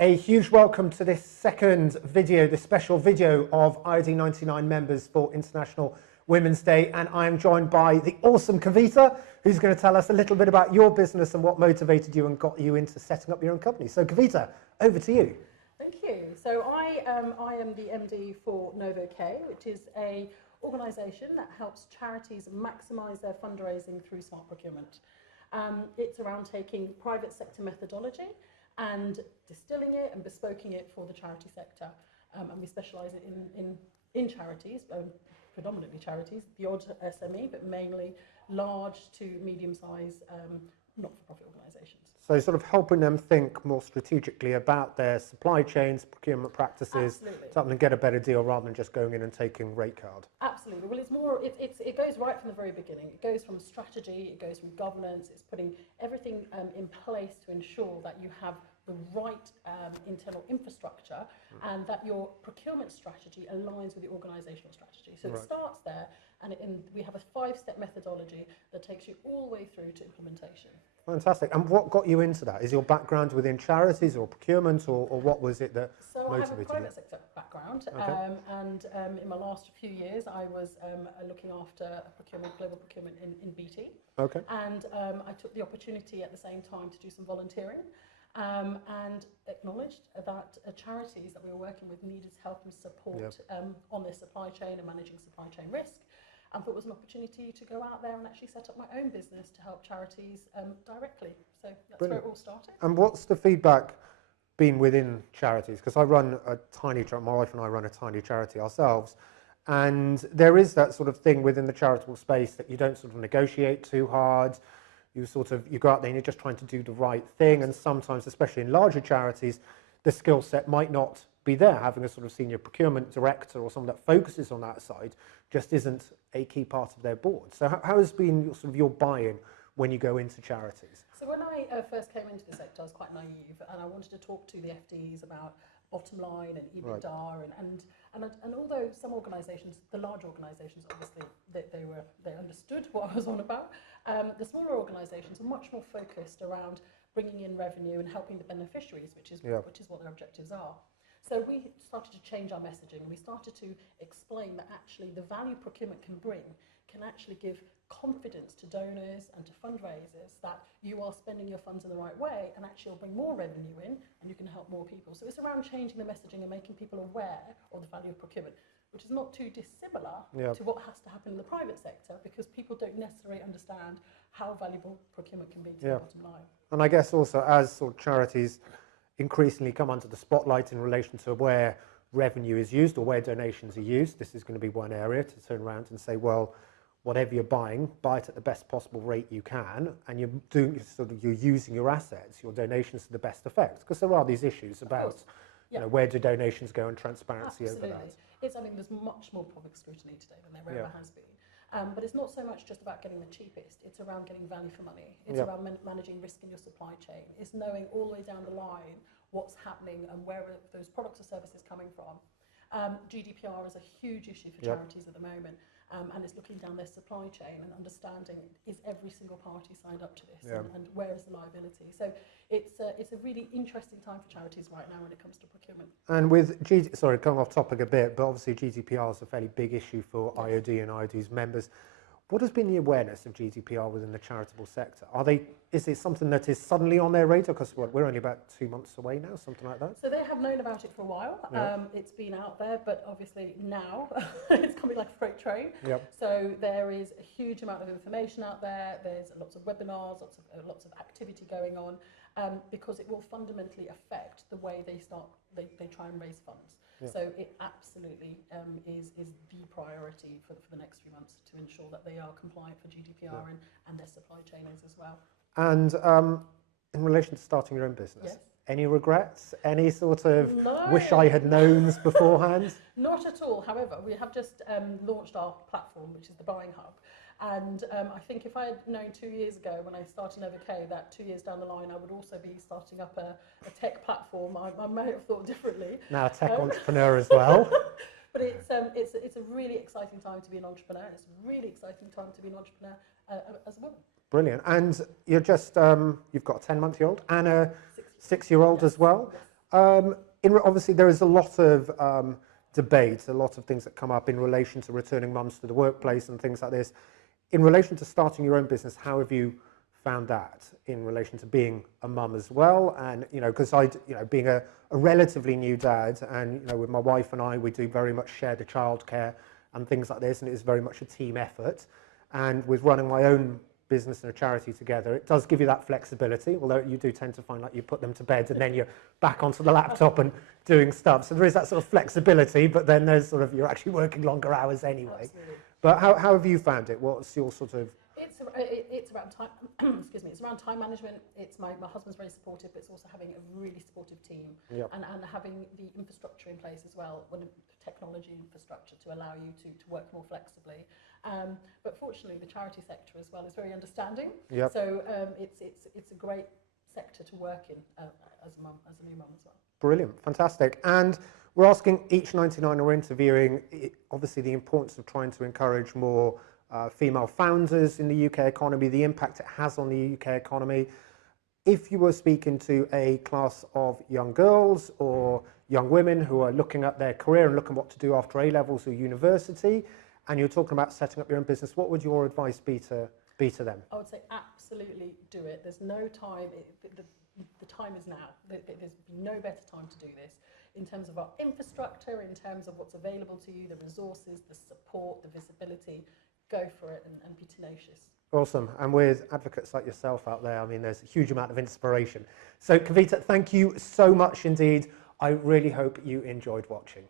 A huge welcome to this second video, this special video of IoD99 members for International Women's Day, and I am joined by the awesome Kavita, who's going to tell us a little bit about your business and what motivated you and got you into setting up your own company. So Kavita, over to you. Thank you. So I am the MD for Novo-K, which is a organisation that helps charities maximise their fundraising through smart procurement. It's around taking private sector methodology and distilling it and bespoking it for the charity sector. And we specialise in charities, predominantly charities, the odd SME, but mainly large to medium-sized not-for-profit organisations. So sort of helping them think more strategically about their supply chains, procurement practices, Absolutely. to help them get a better deal rather than just going in and taking rate card. Absolutely. Well, it's more, it goes right from the very beginning. It goes from strategy, it goes from governance, it's putting everything in place to ensure that you have the right internal infrastructure and that your procurement strategy aligns with the organisational strategy. So it starts there, and we have a 5-step methodology that takes you all the way through to implementation. Fantastic. And what got you into that? Is your background within charities or procurement, or what was it that motivated you? So I have a private sector background, and in my last few years I was looking after global procurement in BT. Okay. And I took the opportunity at the same time to do some volunteering. And acknowledged that charities that we were working with needed help and support on their supply chain and managing supply chain risk, and thought it was an opportunity to go out there and actually set up my own business to help charities directly. So that's where it all started. And what's the feedback been within charities? Because I run a tiny charity, my wife and I run a tiny charity ourselves, and there is that sort of thing within the charitable space that you don't sort of negotiate too hard. You go out there and you're just trying to do the right thing, and sometimes, especially in larger charities, the skill set might not be there. Having a sort of senior procurement director or someone that focuses on that side just isn't a key part of their board. So how has been your buy-in when you go into charities? So when I first came into the sector, I was quite naive, and I wanted to talk to the FDs about bottom line and EBITDA, and although some organisations, the large organisations, obviously they understood what I was on about, the smaller organisations are much more focused around bringing in revenue and helping the beneficiaries, which is what their objectives are. So we started to change our messaging, and we started to explain that actually the value procurement can bring can actually give confidence to donors and to fundraisers that you are spending your funds in the right way, and actually will bring more revenue in and you can help more people. So it's around changing the messaging and making people aware of the value of procurement, which is not too dissimilar to what has to happen in the private sector, because people don't necessarily understand how valuable procurement can be to the bottom line. And I guess also as sort of charities increasingly come under the spotlight in relation to where revenue is used or where donations are used, this is going to be one area to turn around and say, well, whatever you're buying, buy it at the best possible rate you can, and you're using your assets, your donations to the best effect. Because there are these issues about where do donations go and transparency over that. There's much more public scrutiny today than there ever has been. But it's not so much just about getting the cheapest, it's around getting value for money. It's around managing risk in your supply chain. It's knowing all the way down the line what's happening and where those products or services coming from. GDPR is a huge issue for charities at the moment. And it's looking down their supply chain and understanding, is every single party signed up to this, and where is the liability? So it's a really interesting time for charities right now when it comes to procurement. And with coming off topic a bit, but obviously GDPR is a fairly big issue for IoD and IoD's members. What has been the awareness of GDPR within the charitable sector? Is it something that is suddenly on their radar? Because we're only about 2 months away now, something like that? So they have known about it for a while. It's been out there, but obviously now it's coming like a freight train. So there is a huge amount of information out there. There's lots of webinars, lots of activity going on, because it will fundamentally affect the way they try and raise funds. So it absolutely is the priority for the next few months to ensure that they are compliant for GDPR and their supply chain is as well. And in relation to starting your own business, any regrets? Any sort of wish I had known beforehand? Not at all. However, we have just launched our platform, which is the Buying Hub. And I think if I had known 2 years ago when I started Novo-K that 2 years down the line I would also be starting up a tech platform, I might have thought differently. Now a tech entrepreneur as well. But it's a really exciting time to be an entrepreneur. It's a really exciting time to be an entrepreneur as a woman. Brilliant. And you're just, you've got a 10-month-old and a 6-year-old as well. Obviously, there is a lot of debate, a lot of things that come up in relation to returning mums to the workplace and things like this. In relation to starting your own business, how have you found that in relation to being a mum as well? And, because being a relatively new dad, and, with my wife and I, we do very much share the childcare and things like this, and it is very much a team effort. And with running my own business and a charity together, it does give you that flexibility, although you do tend to find like you put them to bed and then you're back onto the laptop and doing stuff. So there is that sort of flexibility, but then there's sort of, you're actually working longer hours anyway. Absolutely. But how have you found it? What's your sort of... It's around time, excuse me, it's around time management. It's my husband's very supportive, but it's also having a really supportive team. Yep. and having the infrastructure in place as well, technology infrastructure to allow you to work more flexibly. But fortunately, the charity sector as well is very understanding. Yep. So it's a great sector to work in as a new mum as well. Brilliant, fantastic. And we're asking each 99 we're interviewing, obviously, the importance of trying to encourage more female founders in the UK economy, the impact it has on the UK economy. If you were speaking to a class of young girls or young women who are looking at their career and looking what to do after A-levels or university, and you're talking about setting up your own business, what would your advice be to them? I would say absolutely do it. There's no time. The time is now. There's no better time to do this in terms of our infrastructure, in terms of what's available to you, the resources, the support, the visibility. Go for it and be tenacious. Awesome. And with advocates like yourself out there, I mean, there's a huge amount of inspiration. So, Kavita, thank you so much indeed. I really hope you enjoyed watching.